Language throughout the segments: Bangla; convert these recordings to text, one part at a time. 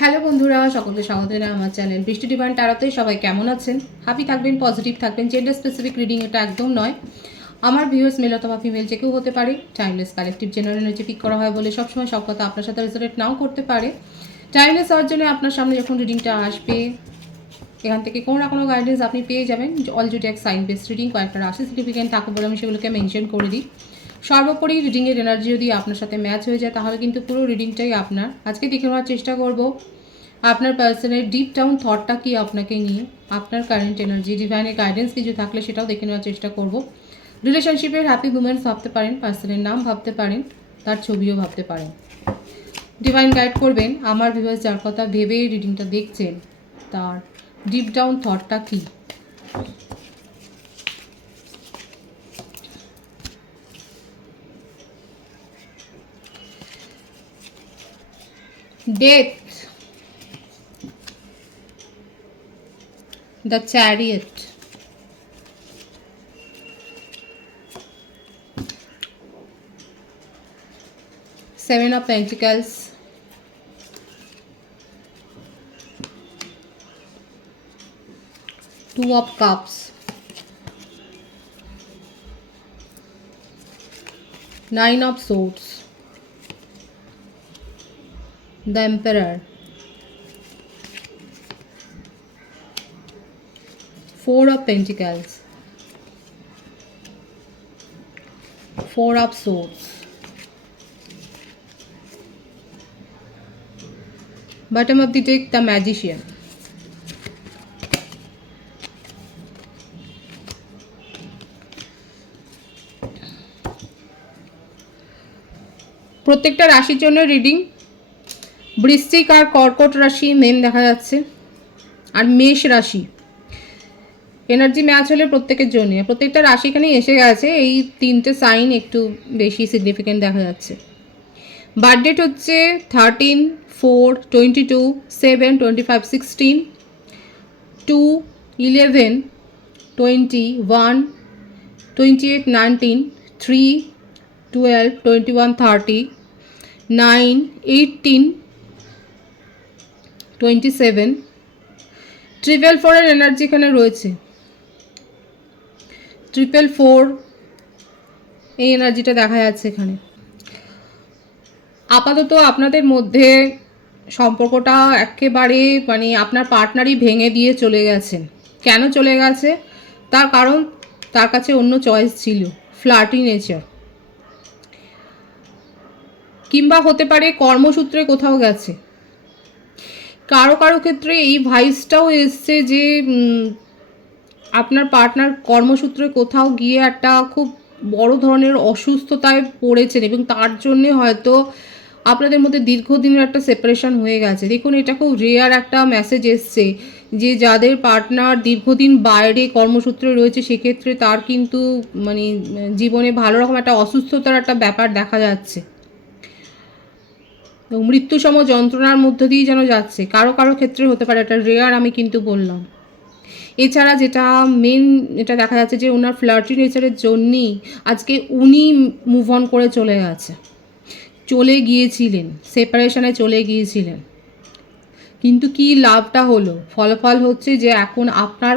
হ্যালো বন্ধুরা, সকলকে স্বাগত জানাই আমার চ্যানেল বৃষ্টি ডিভাইন ট্যারোতে। সবাই কেমন আছেন? হ্যাপি থাকবেন, পজিটিভ থাকবেন। জেন্ডার স্পেসিফিক রিডিং এটা একদম নয়। আমার ভিউয়ার্স মেল অথবা ফিমেল যে কেউ হতে পারে। Timeless collective general energy pick করা হয় বলে সবসময় সব কথা আপনার সাথে রেজোনেট নাও করতে পারে। টাইমলেস হওয়ার জন্য আপনার সামনে যখন রিডিংটা আসবে, এখান থেকে কোনো না কোনো গাইডেন্স আপনি পেয়ে যাবেন। অলরেডি এক সাইন বেস রিডিং, কয়েকটা রাশি সিগনিফিকেন্ট থাকে বলে আমি সেগুলোকে মেনশন করে দিই। সর্বোপরি রিডিংয়ের এনার্জি যদি আপনার সাথে ম্যাচ হয়ে যায় তাহলে কিন্তু পুরো রিডিংটাই আপনার। আজকে দেখে নেওয়ার চেষ্টা করব আপনার পার্সনের ডিপ ডাউন থটটা কি আপনাকে নিয়ে, আপনার কারেন্ট এনার্জি, ডিভাইনের গাইডেন্স কিছু থাকলে সেটাও দেখে নেওয়ার চেষ্টা করব। রিলেশনশিপের হ্যাপি মুমেন্টস ভাবতে পারেন, পার্সনের নাম ভাবতে পারেন, তার ছবিও ভাবতে পারেন। ডিভাইন গাইড করবেন আমার ভিউয়ার্স যার কথা ভেবে রিডিংটা দেখছেন তার ডিপ ডাউন থটটা কি। Death, the chariot, seven of pentacles, two of cups, nine of swords, the emperor, four of pentacles, four of swords, bottom of the deck, the magician. প্রত্যেকটা রাশির জন্য রিডিং। বৃশ্চিক আর কর্কট রাশি মেন দেখা যাচ্ছে, আর মেষ রাশি এনার্জি ম্যাচ হলে প্রত্যেকের জন্য, প্রত্যেকটা রাশি এখানে এসে গেছে। এই তিনটে সাইন একটু বেশি সিগনিফিকেন্ট দেখা যাচ্ছে। বার্থডেট হচ্ছে 13/4/22, 7/25/16, 2/11/21, 28/19, 3/12/21/30, 9/18/27। 444 এর এনার্জি এখানে রয়েছে। 444 এই এনার্জিটা দেখা যাচ্ছে এখানে। আপাতত আপনাদের মধ্যে সম্পর্কটা একেবারে আপনার পার্টনারই ভেঙে দিয়ে চলে গেছেন। কেন চলে গেছে তার কারণ তার কাছে অন্য চয়েস ছিল, ফ্লার্টি নেচার, কিংবা হতে পারে কর্মসূত্রে কোথাও গেছে। কারো কারো ক্ষেত্রে এই ভাইসটাও এসছে যে আপনার পার্টনার কর্মসূত্রে কোথাও গিয়ে একটা খুব বড় ধরনের অসুস্থতায় পড়েছেন এবং তার জন্যে হয়তো আপনাদের মধ্যে দীর্ঘদিনের একটা সেপারেশন হয়ে গেছে। দেখুন, এটা খুব রেয়ার একটা মেসেজ এসছে যে যাদের পার্টনার দীর্ঘদিন বাইরে কর্মসূত্রে রয়েছে সেক্ষেত্রে তার কিন্তু জীবনে ভালো রকম একটা অসুস্থতার একটা ব্যাপার দেখা যাচ্ছে, মৃত্যুসম যন্ত্রণার মধ্য দিয়েই যেন যাচ্ছে। কারো কারো ক্ষেত্রে হতে পারে, এটা রেয়ার আমি কিন্তু বললাম। এছাড়া যেটা মেন এটা দেখা যাচ্ছে যে ওনার ফ্লার্টি নেচারের জন্যই আজকে উনি মুভ অন করে চলে গিয়েছিলেন, সেপারেশনে চলে গিয়েছিলেন। কিন্তু কি লাভটা হলো? ফলাফল হচ্ছে যে এখন আপনার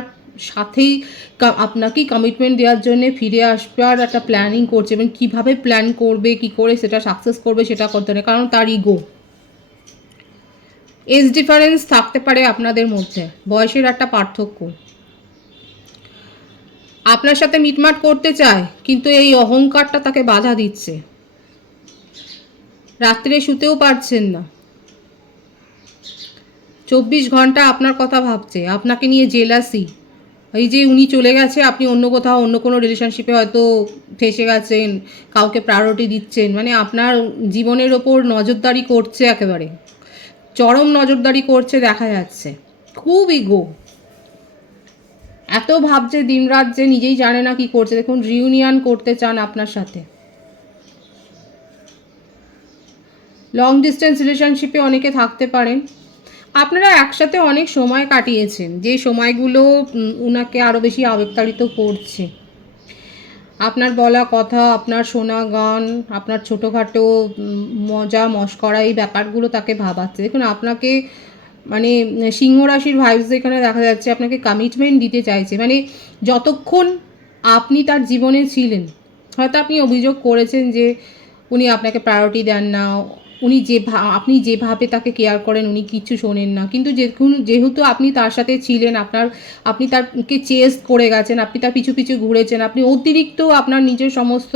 সাথেই আপনাকেই কমিটমেন্ট দেওয়ার জন্য ফিরে আসবার একটা প্ল্যানিং করছে, এবং কীভাবে প্ল্যান করবে, কি করে সেটা সাকসেস করবে সেটা করতে নেই, কারণ তার ইগো। এজ ডিফারেন্স থাকতে পারে আপনাদের মধ্যে, বয়সের একটা পার্থক্য। আপনার সাথে মিটমাট করতে চায় কিন্তু এই অহংকারটা তাকে বাধা দিচ্ছে। রাত্রে শুতেও পারছেন না, 24 ঘন্টা আপনার কথা ভাবছে, আপনাকে নিয়ে জেলাসি। এই যে উনি চলে গেছে, আপনি অন্য কোথাও অন্য কোনো রিলেশনশিপে হয়তো ফেসে গেছেন, কাউকে প্রায়োরিটি দিচ্ছেন, আপনার জীবনের ওপর নজরদারি করছে, একেবারে চরম নজরদারি করছে দেখা যাচ্ছে। খুব ইগো, এত ভাবছে দিনরাত যে নিজেই জানে না কি করছে। দেখুন, রিউনিয়ন করতে চান আপনার সাথে। লং ডিস্টেন্স রিলেশনশিপে অনেকে থাকতে পারেন, আপনারা একসাথে অনেক সময় কাটিয়েছেন, যে সময়গুলো উনাকে আরও বেশি আবেগতাড়িত করছে। আপনার বলা কথা, আপনার শোনা গান, আপনার ছোটোখাটো মজা মশকরা, এই ব্যাপারগুলো তাকে ভাবাচ্ছে। দেখুন, আপনাকে মানে সিংহ রাশির ভাইবস এখানে দেখা যাচ্ছে, আপনাকে কমিটমেন্ট দিতে চাইছে। মানে যতক্ষণ আপনি তার জীবনে ছিলেন, হয়তো আপনি অভিযোগ করেছেন যে উনি আপনাকে প্রায়োরিটি দেন না, উনি আপনি যেভাবে তাকে কেয়ার করেন উনি কিচ্ছু শোনেন না, কিন্তু যেহেতু আপনি তার সাথে ছিলেন, আপনি তারকে চেস করে গেছেন, আপনি তার পিছু পিছু ঘুরেছেন, আপনি অতিরিক্ত আপনার নিজের সমস্ত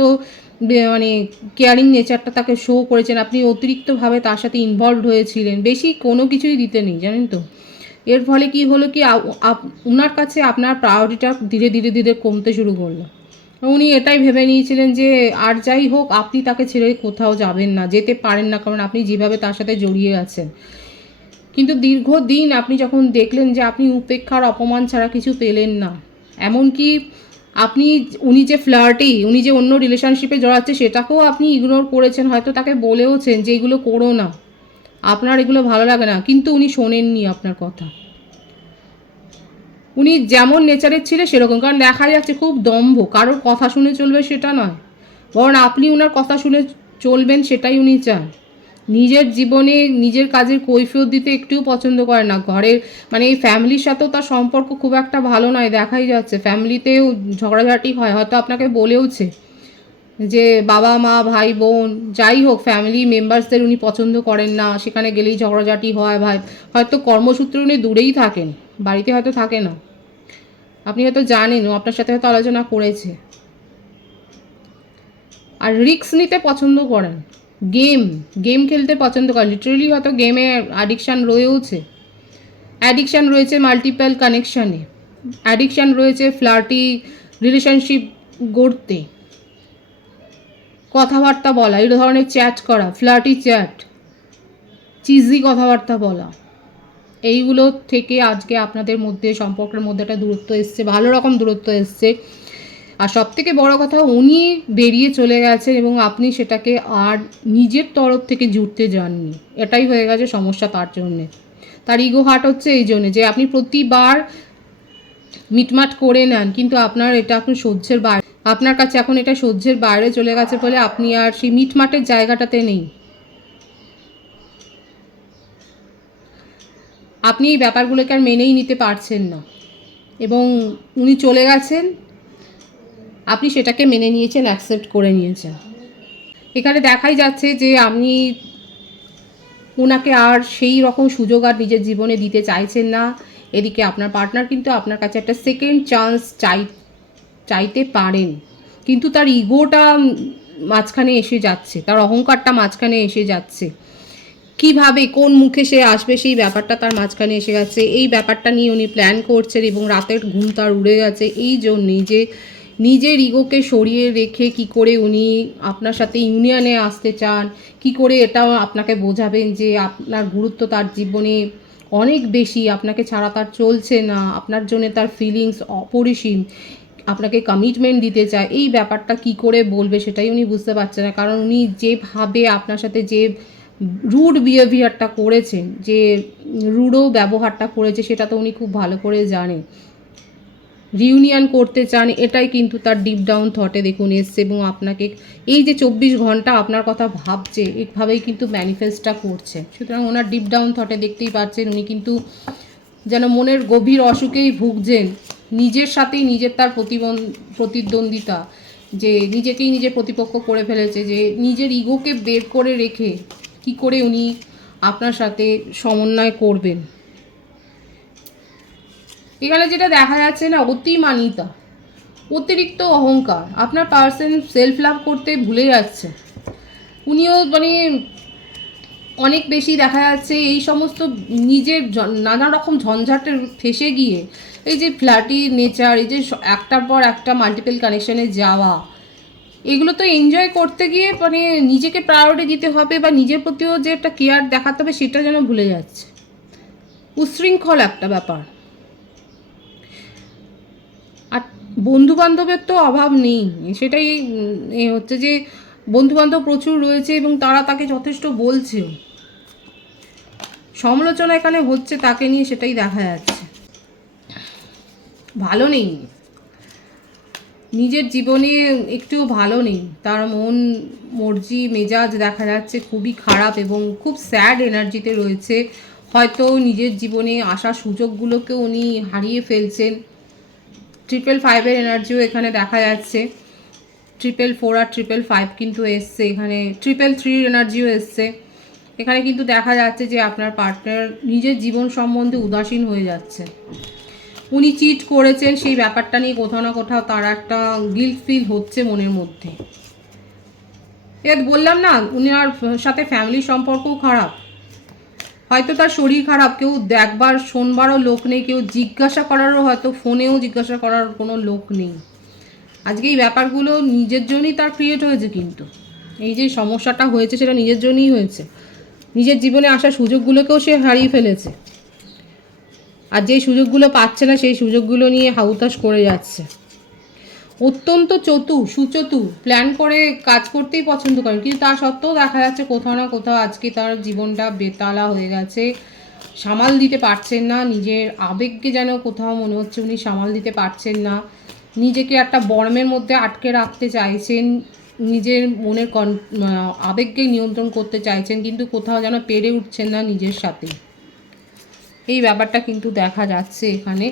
মানে কেয়ারিং নেচারটা তাকে শো করেছেন, আপনি অতিরিক্তভাবে তার সাথে ইনভলভড হয়েছিলেন, বেশি কোনো কিছুই দিতে নেই, জানেন তো। এর ফলে কি হলো কি, ওনার কাছে আপনার প্রায়োরিটিটা ধীরে ধীরে ধীরে কমতে শুরু করলো। উনি এটাই ভেবে নিয়েছিলেন যে আর যাই হোক আপনি তাকে ছেড়ে কোথাও যাবেন না, যেতে পারেন না, কারণ আপনি যেভাবে তার সাথে জড়িয়ে আছেন। কিন্তু দীর্ঘদিন আপনি যখন দেখলেন যে আপনি উপেক্ষার অপমান ছাড়া কিছু পেলেন না, এমনকি উনি যে ফ্লার্টি, উনি যে অন্য রিলেশনশিপে জড়াচ্ছে সেটাকেও আপনি ইগনোর করেছেন, হয়তো তাকে বলেওছেন যে এগুলো করো না, আপনার এগুলো ভালো লাগে না, কিন্তু উনি শোনেননি আপনার কথা। উনি যেমন নেচারের ছিল সেরকম, কারণ দেখা যাচ্ছে খুব দম্ভ, কারোর কথা শুনে চলবে সেটা নয়, বরং আপনি ওনার কথা শুনে চলবেন সেটাই উনি চান। নিজের জীবনে নিজের কাজের কৈফিয়ত দিতে একটুও পছন্দ করে না। ঘরের মানে এই ফ্যামিলির সাথেও তার সম্পর্ক খুব একটা ভালো নয়, দেখাই যাচ্ছে ফ্যামিলিতেও ঝগড়াঝাটি হয়, হয়তো আপনাকে বলেওছে যে বাবা মা ভাই বোন যাই হোক ফ্যামিলি মেম্বার্সদের উনি পছন্দ করেন না, সেখানে গেলেই ঝগড়াঝাটি হয়। হয়তো কর্মসূত্রে উনি দূরেই থাকেন, বাড়িতে হয়তো থাকে না, আপনি হয়তো জানেন, ও আপনার সাথে হয়তো আলোচনা করেছে। আর রিস্ক নিতে পছন্দ করেন, গেম খেলতে পছন্দ করেন, লিটারেলি হয়তো গেমে অ্যাডিকশান রয়েছে মাল্টিপল কানেকশানে, অ্যাডিকশান রয়েছে ফ্লার্টি রিলেশনশিপ গড়তে, কথাবার্তা বলা, এই ধরনের চ্যাট করা, ফ্লার্টি চ্যাট, চিজি কথাবার্তা বলা, এইগুলো থেকে আজকে আপনাদের মধ্যে সম্পর্কের মধ্যে একটা দূরত্ব এসছে, ভালো রকম দূরত্ব এসছে। আর সবথেকে বড় কথা, উনি বেরিয়ে চলে গেছেন এবং আপনি সেটাকে আর নিজের তরফ থেকে জুড়তে যাননি, এটাই হয়ে গেছে সমস্যা তার জন্যে। তার ইগো হার্ট হচ্ছে এই জন্যে যে আপনি প্রতিবার মিটমাট করে নেন, কিন্তু আপনার এটা এখন সহ্যের বাইরে, আপনার কাছে এখন এটা সহ্যের বাইরে চলে গেছে বলে আপনি আর সেই মিটমাটের জায়গাটাতে নেই। আপনি এই ব্যাপারগুলোকে আর মেনেই নিতে পারছেন না এবং উনি চলে গেছেন, আপনি সেটাকে মেনে নিয়েছেন, অ্যাকসেপ্ট করে নিয়েছেন। এখানে দেখাই যাচ্ছে যে আপনি ওনাকে আর সেই রকম সুযোগ আর নিজের জীবনে দিতে চাইছেন না। এদিকে আপনার পার্টনার কিন্তু আপনার কাছে একটা সেকেন্ড চান্স চাইতে পারেন, কিন্তু তার ইগোটা মাঝখানে এসে যাচ্ছে, তার অহংকারটা মাঝখানে এসে যাচ্ছে। কিভাবে কোন মুখে সে আসবে সেই ব্যাপারটা তার মাঝখানে এসে গেছে, এই ব্যাপারটা নিয়ে উনি প্ল্যান করছেন এবং রাতের ঘুম তার উড়ে গেছে এই জন্যেই যে নিজের ইগোকে সরিয়ে রেখে কি করে উনি আপনার সাথে ইউনিয়নে আসতে চান, কি করে এটাও আপনাকে বোঝাবেন যে আপনার গুরুত্ব তার জীবনে অনেক বেশি, আপনাকে ছাড়া তার চলছে না, আপনার জন্য তার ফিলিংস অপরিসীম, আপনাকে কমিটমেন্ট দিতে চায়, এই ব্যাপারটা কি করে বলবে সেটাই উনি বুঝতে পারছেন না। কারণ উনি যেভাবে আপনার সাথে যে রুড বিহেভিয়ারটা করেছেন, যে রুডও ব্যবহারটা করেছে, সেটা তো উনি খুব ভালো করে জানেন। রিউনিয়ন করতে চান, এটাই কিন্তু তার ডিপ ডাউন থটে দেখুন এসছে এবং আপনাকে এই যে 24 ঘন্টা আপনার কথা ভাবছে, এইভাবেই কিন্তু ম্যানিফেস্টটা করছে। সুতরাং ওনার ডিপ ডাউন থটে দেখতেই পাচ্ছেন উনি কিন্তু যেন মনের গভীর অসুখেই ভুগছেন, নিজের সাথেই নিজের তার প্রতিদ্বন্দ্বিতা, যে নিজেকেই নিজের প্রতিপক্ষ করে ফেলেছে, যে নিজের ইগোকে বের করে রেখে কি করে উনি আপনার সাথে সমন্বয় করবেন। এখানে যেটা দেখা যাচ্ছে না, অতিমানিতা, অতিরিক্ত অহংকার, আপনার পার্সন সেলফ লাভ করতে ভুলে যাচ্ছে। উনিও মানে অনেক বেশি দেখা যাচ্ছে এই সমস্ত নিজের নানা রকম ঝঞ্ঝাটে ফেসে গিয়ে এই যে ফ্ল্যাটি নেচার, এই যে একটার পর একটা মাল্টিপল কানেকশানে যাওয়া, এগুলো তো এনজয় করতে গিয়ে মানে নিজেকে প্রায়োরিটি দিতে হবে বা নিজের প্রতিও যে একটা কেয়ার দেখাতে হবে সেটা যেন ভুলে যাচ্ছে। উচ্ছৃঙ্খল একটা ব্যাপার। আর বন্ধুবান্ধবের তো অভাব নেই, সেটাই হচ্ছে যে বন্ধুবান্ধব প্রচুর রয়েছে এবং তারা তাকে যথেষ্ট বলছেও, সমালোচনা এখানে হচ্ছে তাকে নিয়ে, সেটাই দেখা যাচ্ছে। ভালো নেই, নিজের জীবনে একটুও ভালো নেই, তার মন মর্জি মেজাজ দেখা যাচ্ছে খুবই খারাপ এবং খুব স্যাড এনার্জিতে রয়েছে। হয়তো নিজের জীবনে আসা সুযোগগুলোকে উনি হারিয়ে ফেলছেন। 555 এনার্জিও এখানে দেখা যাচ্ছে। 444 আর 555 কিন্তু এসছে, এখানে 333 এনার্জিও এসছে। এখানে কিন্তু দেখা যাচ্ছে যে আপনার পার্টনার নিজের জীবন সম্বন্ধে উদাসীন হয়ে যাচ্ছে। উনি চিট করেছেন সেই ব্যাপারটা নিয়ে কোথাও না কোথাও তার একটা গিল্ট ফিল হচ্ছে মনের মধ্যে। এর বললাম না, উনার সাথে ফ্যামিলি সম্পর্কও খারাপ, হয়তো তার শরীর খারাপ, কেউ দেখবার শোনবারও লোক নেই, কেউ জিজ্ঞাসা করারও হয়তো ফোনেও জিজ্ঞাসা করার কোনো লোক নেই। আজকে এই ব্যাপারগুলো নিজের জন্যই তার ক্রিয়েট হয়েছে, কিন্তু এই যে সমস্যাটা হয়েছে সেটা নিজের জন্যই হয়েছে। নিজের জীবনে আসা সুযোগগুলোকেও সে হারিয়ে ফেলেছে, আর যেই সুযোগগুলো পাচ্ছে না সেই সুযোগগুলো নিয়ে হাউতাশ করে যাচ্ছে। অত্যন্ত সুচতুর, প্ল্যান করে কাজ করতেই পছন্দ করেন, কিন্তু তা সত্ত্বেও দেখা যাচ্ছে কোথাও না কোথাও আজকে তার জীবনটা বেতালা হয়ে গেছে। সামাল দিতে পারছেন না, নিজের আবেগকে যেন কোথাও মনে হচ্ছে উনি সামাল দিতে পারছেন না। নিজেকে একটা বর্মের মধ্যে আটকে রাখতে চাইছেন, নিজের মনের আবেগকে নিয়ন্ত্রণ করতে চাইছেন, কিন্তু কোথাও যেন পেরে উঠছেন না নিজের সাথে। এই ব্যাপারটা কিন্তু দেখা যাচ্ছে এখানে।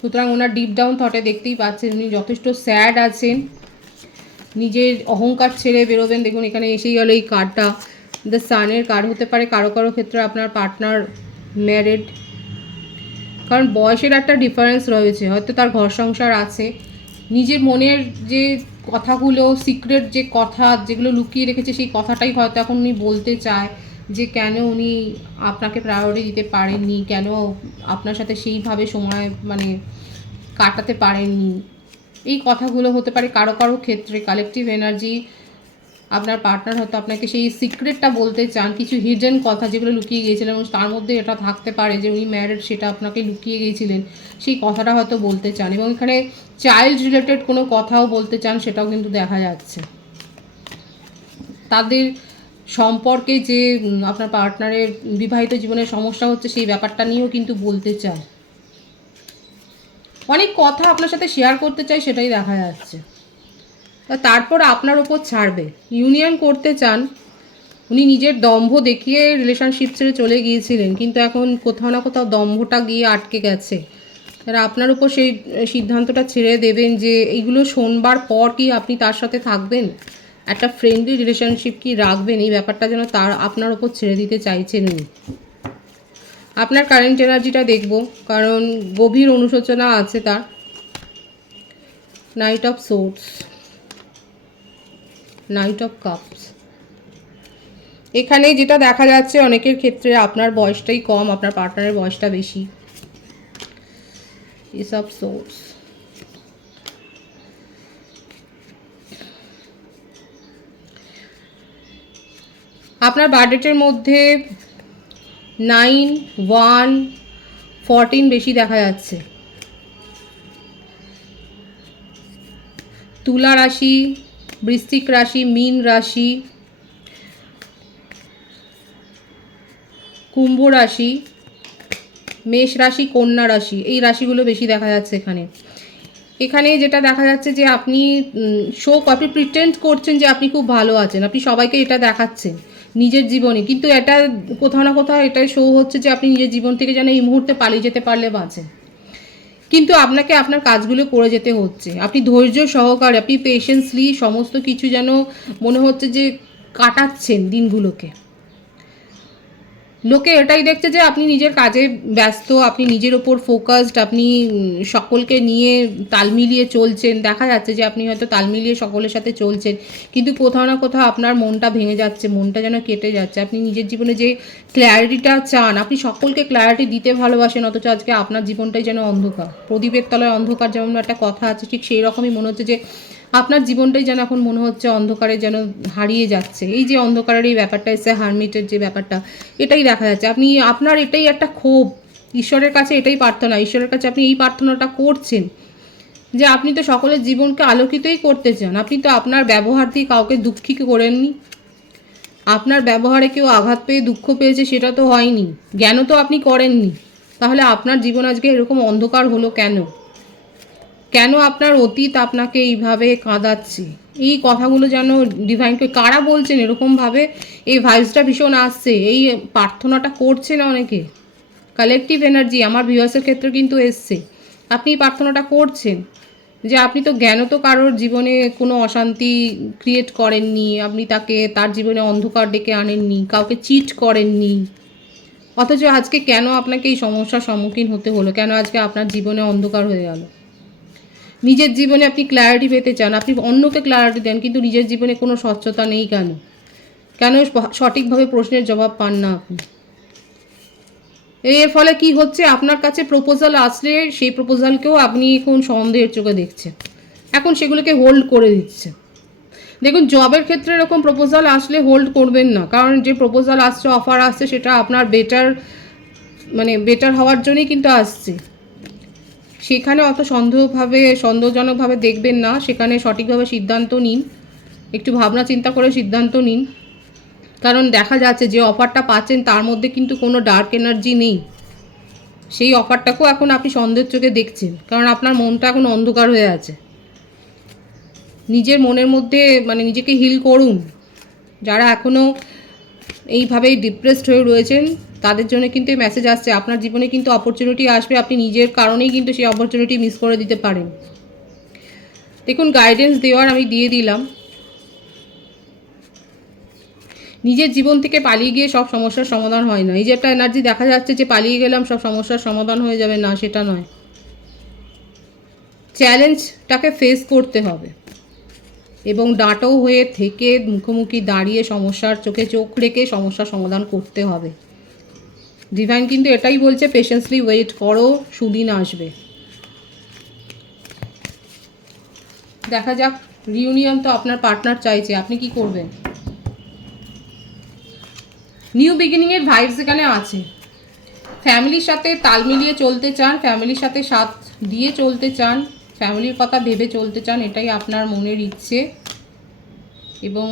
সুতরাং ওনার ডিপ ডাউন থটে দেখতেই পাচ্ছেন উনি যথেষ্ট স্যাড আছেন, নিজের অহংকার ছেড়ে বেরোবেন। দেখুন এখানে এসেই গেল এই কার্ডটা, দ্য সানের কার্ড হতে পারে কারো কারো ক্ষেত্রে আপনার পার্টনার ম্যারিড, কারণ বয়সের একটা ডিফারেন্স রয়েছে, হয়তো তার ঘর সংসার আছে। নিজের মনের যে কথাগুলো, সিক্রেট যে কথা যেগুলো লুকিয়ে রেখেছে সেই কথাটাই হয়তো এখন উনি বলতে চায়, যে কেন উনি আপনাকে প্রায়োরিটি দিতে পারেননি, কেন আপনার সাথে সেইভাবে সময় কাটাতে পারেননি। এই কথাগুলো হতে পারে কারো কারো ক্ষেত্রে। কালেকটিভ এনার্জি, আপনার পার্টনার হয়তো আপনাকে সেই সিক্রেটটা বলতে চান, কিছু হিডেন কথা যেগুলো লুকিয়ে গিয়েছিলেন, এবং তার মধ্যে এটা থাকতে পারে যে উনি ম্যারিড, সেটা আপনাকে লুকিয়ে গিয়েছিলেন, সেই কথাটা হয়তো বলতে চান। এবং এখানে চাইল্ড রিলেটেড কোনো কথাও বলতে চান, সেটাও কিন্তু দেখা যাচ্ছে। তাদের সম্পর্কে যে আপনার পার্টনারের বিবাহিত জীবনের সমস্যা হচ্ছে সেই ব্যাপারটা নিয়েও কিন্তু বলতে চায়। অনেক কথা আপনার সাথে শেয়ার করতে চাই, সেটাই দেখা যাচ্ছে। তারপর আপনার ওপর ছাড়বে, ইউনিয়ন করতে চান। উনি নিজের দম্ভ দেখিয়ে রিলেশনশিপ ছেড়ে চলে গিয়েছিলেন, কিন্তু এখন কোথাও না কোথাও দম্ভটা গিয়ে আটকে গেছে। তারা আপনার উপর সেই সিদ্ধান্তটা ছেড়ে দেবেন যে এইগুলো শোনবার পর কি আপনি তার সাথে থাকবেন, একটা ফ্রেন্ডলি রিলেশনশিপ কি রাখবেন, এই ব্যাপারটা যেন তার আপনার ওপর ছেড়ে দিতে চাইছেন উনি। আপনার কারেন্ট এনার্জিটা দেখব, কারণ গভীর অনুশোচনা আছে তার। Night of swords, night of cups. এখানে যেটা দেখা যাচ্ছে অনেকের ক্ষেত্রে আপনার বয়সটাই কম, আপনার পার্টনারের বয়সটা বেশি। এস অফ সোর্ডস, আপনার বার্থডেটের মধ্যে 9, 1, 14 বেশি দেখা যাচ্ছে। তুলা রাশি, বৃশ্চিক রাশি, মীন রাশি, কুম্ভ রাশি, মেষ রাশি, কন্যা রাশি, এই রাশিগুলো বেশি দেখা যাচ্ছে এখানে। এখানে যেটা দেখা যাচ্ছে যে আপনি আপনি প্রিটেন্ড করছেন যে আপনি খুব ভালো আছেন, আপনি সবাইকে এটা দেখাচ্ছেন নিজের জীবনে, কিন্তু এটা কোথাও না কোথাও এটাই শো হচ্ছে যে আপনি নিজের জীবন থেকে যেন এই মুহূর্তে পালিয়ে যেতে পারলে বাঁচেন, কিন্তু আপনাকে আপনার কাজগুলো করে যেতে হচ্ছে। আপনি ধৈর্য সহকারে, আপনি পেশেন্সলি সমস্ত কিছু যেন মনে হচ্ছে যে কাটাচ্ছেন দিনগুলোকে। লোকে এটাই দেখছে যে আপনি নিজের কাজে ব্যস্ত, আপনি নিজের ওপর ফোকাসড, আপনি সকলকে নিয়ে তাল মিলিয়ে চলছেন। দেখা যাচ্ছে যে আপনি হয়তো তাল মিলিয়ে সকলের সাথে চলছেন, কিন্তু কোথাও না কোথাও আপনার মনটা ভেঙে যাচ্ছে, মনটা যেন কেটে যাচ্ছে। আপনি নিজের জীবনে যে ক্ল্যারিটিটা চান, আপনি সকলকে ক্ল্যারিটি দিতে ভালোবাসেন, অথচ আজকে আপনার জীবনটাই যেন অন্ধকার, প্রদীপের তলায় অন্ধকার যেমন একটা কথা আছে, ঠিক সেই রকমই মনে হচ্ছে যে আপনার জীবনটাই যেন এখন মনে হচ্ছে অন্ধকারে যেন হারিয়ে যাচ্ছে। এই যে অন্ধকারের এই ব্যাপারটা এসে হারমিটের যে ব্যাপারটা, এটাই দেখা যাচ্ছে। আপনার এটাই একটা ক্ষোভ, ঈশ্বরের কাছে এটাই প্রার্থনা, ঈশ্বরের কাছে আপনি এই প্রার্থনাটা করছেন যে আপনি তো সকলের জীবনকে আলোকিতই করতে চান, আপনি তো আপনার ব্যবহার দিয়ে কাউকে দুঃখী করেননি, আপনার ব্যবহারে কেউ আঘাত পেয়ে দুঃখ পেয়েছে সেটা তো হয়নি, জ্ঞানও তো আপনি করেননি। তাহলে আপনার জীবন আজকে এরকম অন্ধকার হলো কেন? কেন আপনার অতীত আপনাকে এইভাবে কাঁদাচ্ছে? এই কথাগুলো যেন ডিভাইনকে কারা বলছেন এরকমভাবে, এই ভাইবসটা ভীষণ আসছে, এই প্রার্থনাটা করছে না অনেকে, কালেকটিভ এনার্জি আমার ভিউয়ার্সের ক্ষেত্রে কিন্তু এসছে। আপনি এই প্রার্থনাটা করছেন যে আপনি তো জ্ঞানত কারোর জীবনে কোনো অশান্তি ক্রিয়েট করেননি, আপনি তার জীবনে অন্ধকার ডেকে আনেননি, কাউকে চিট করেননি, অথচ আজকে কেন আপনাকে এই সমস্যার সম্মুখীন হতে হলো, কেন আজকে আপনার জীবনে অন্ধকার হয়ে গেল? নিজের জীবনে আপনি ক্ল্যারিটি পেতে চান, আপনি অন্যকে ক্ল্যারিটি দেন, কিন্তু নিজের জীবনে কোনো স্বচ্ছতা নেই কেন? কেন সঠিকভাবে প্রশ্নের জবাব পান না আপনি? এর ফলে কি হচ্ছে, আপনার কাছে প্রপোজাল আসলে সেই প্রপোজালকেও আপনি এখন সন্দেহের চোখে দেখছেন, এখন সেগুলোকে হোল্ড করে দিচ্ছে। দেখুন, জবের ক্ষেত্রে এরকম প্রপোজাল আসলে হোল্ড করবেন না, কারণ যে প্রপোজাল আসছে, অফার আসছে, সেটা আপনার বেটার হওয়ার জন্যই কিন্তু আসছে। সেখানে অত সন্দেহজনকভাবে দেখবেন না, সেখানে সঠিকভাবে সিদ্ধান্ত নিন, একটু ভাবনা চিন্তা করে সিদ্ধান্ত নিন, কারণ দেখা যাচ্ছে যে অফারটা পাচ্ছেন তার মধ্যে কিন্তু কোনো ডার্ক এনার্জি নেই। সেই অফারটাকেও এখন আপনি সন্দেহের চোখে দেখছেন, কারণ আপনার মনটা এখন অন্ধকার হয়ে আছে। নিজের মনের মধ্যে নিজেকে হিল করুন। যারা এখনও এইভাবেই ডিপ্রেসড হয়ে রয়েছেন তাদের জন্য কিন্তু এই মেসেজ আসছে, আপনার জীবনে কিন্তু অপরচুনিটি আসবে, আপনি নিজের কারণেই কিন্তু সেই অপরচুনিটি মিস করে দিতে পারেন। দেখুন, গাইডেন্স দেওয়ার আমি দিয়ে দিলাম। নিজের জীবন থেকে পালিয়ে গিয়ে সব সমস্যার সমাধান হয় না। এই যে একটা এনার্জি দেখা যাচ্ছে যে পালিয়ে গেলাম সব সমস্যার সমাধান হয়ে যাবে, না, সেটা নয়। চ্যালেঞ্জটাকে ফেস করতে হবে এবং ডাঁটো হয়ে থেকে মুখোমুখি দাঁড়িয়ে সমস্যার চোখে চোখ রেখে সমস্যার সমাধান করতে হবে। ডিভাইন কিন্তু এটাই বলছে, পেশেন্সলি ওয়েট করো, সুদিন আসবে। দেখা যাক, রিউনিয়ন তো আপনার পার্টনার চাইছে, আপনি কি করবেন? নিউ বিগিনিংয়ের ভাইবস এখানে আছে। ফ্যামিলির সাথে তাল মিলিয়ে চলতে চান, ফ্যামিলির সাথে সাথ দিয়ে চলতে চান, ফ্যামিলির কথা ভেবে চলতে চান, এটাই আপনার মনের ইচ্ছে। এবং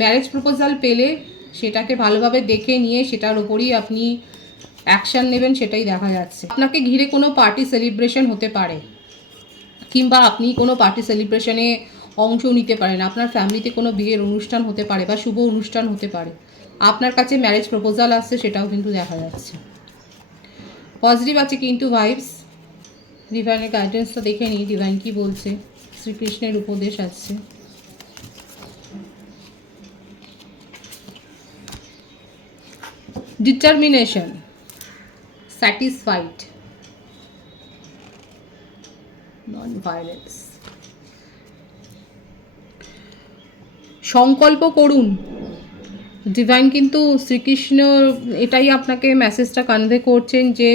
ম্যারেজ প্রপোজাল পেলে সেটাকে ভালোভাবে দেখে নিয়ে সেটার উপরই আপনি অ্যাকশান নেবেন, সেটাই দেখা যাচ্ছে। আপনাকে ঘিরে কোনো পার্টি সেলিব্রেশন হতে পারে, কিংবা আপনি কোনো পার্টি সেলিব্রেশনে অংশ নিতে পারেন, আপনার ফ্যামিলিতে কোনো বিয়ের অনুষ্ঠান হতে পারে বা শুভ অনুষ্ঠান হতে পারে, আপনার কাছে ম্যারেজ প্রপোজাল আসছে, সেটাও কিন্তু দেখা যাচ্ছে। পজিটিভ আছে কিন্তু ভাইবস। ডিভাইনের গাইডেন্সটা দেখে নিই, ডিভাইন কি বলছে, শ্রীকৃষ্ণের উপদেশ আসছে। Determination, satisfied, non violence. সংকল্প করুন। ডিভাইন কিন্তু শ্রীকৃষ্ণ এটাই আপনাকে মেসেজটা কনভে করছেন যে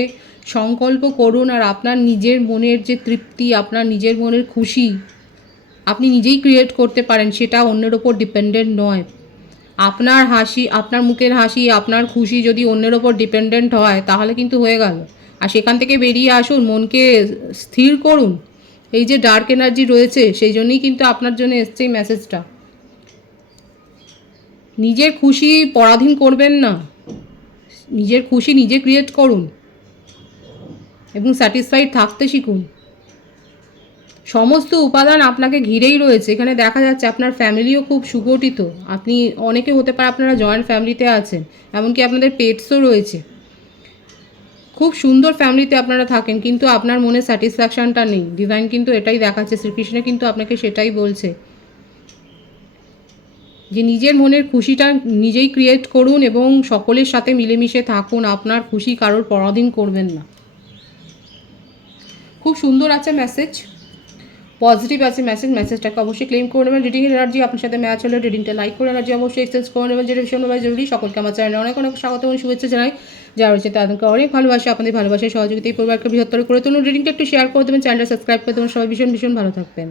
সংকল্প করুন, আর আপনার নিজের মনের যে তৃপ্তি, আপনার নিজের মনের খুশি আপনি নিজেই ক্রিয়েট করতে পারেন, সেটা অন্যের ওপর ডিপেন্ডেন্ট নয়। আপনার হাসি, আপনার মুখের হাসি, আপনার খুশি যদি অন্যের ওপর ডিপেন্ডেন্ট হয় তাহলে কিন্তু হয়ে গেল। আর সেখান থেকে বেরিয়ে আসুন, মনকে স্থির করুন। এই যে ডার্ক এনার্জি রয়েছে সেই জন্যই কিন্তু আপনার জন্য এসছে এই মেসেজটা। নিজের খুশি পরাধীন করবেন না, নিজের খুশি নিজে ক্রিয়েট করুন এবং স্যাটিসফাইড থাকতে শিখুন। সমস্ত উপাদান আপনাকে ঘিরেই রয়েছে। এখানে দেখা যাচ্ছে আপনার ফ্যামিলিও খুব সুগঠিত, আপনি অনেকে হতে পারে আপনারা জয়েন্ট ফ্যামিলিতে আছেন, এমনকি আপনাদের পেটসও রয়েছে, খুব সুন্দর ফ্যামিলিতে আপনারা থাকেন, কিন্তু আপনার মনে স্যাটিসফ্যাকশানটা নেই। ডিভাইন কিন্তু এটাই দেখাচ্ছে, শ্রীকৃষ্ণ কিন্তু আপনাকে সেটাই বলছে যে নিজের মনের খুশিটা নিজেই ক্রিয়েট করুন এবং সকলের সাথে মিলেমিশে থাকুন, আপনার খুশি কারোর পরাধীন করবেন না। খুব সুন্দর আছে মেসেজ, পজিটিভ আছে মেসেজটাকে অবশ্যই ক্লেম করে নেবেন। রিডিংয়ের এনার্জি আপনার সাথে ম্যাচ হলে রিডিংটা লাইক করে এনার্জি অবশ্যই এক্সচেঞ্জ করে নেবেন, যেটা ভীষণভাবে জরুরি। সকলকে আমার চ্যানেলে অনেক অনেক স্বাগত এবং শুভেচ্ছা জানাই। যারা রয়েছে তাদেরকে অনেক ভালোবাসা, আপনাদের ভালোবাসায় সহযোগিতা এই পরিবারকে বৃহত্তর করে তুলুন। রিডিংটা একটু শেয়ার করে দেবেন, চ্যানেলটা সাবস্ক্রাইব করে দেবেন। সবাই ভীষণ ভীষণ ভালো থাকবেন।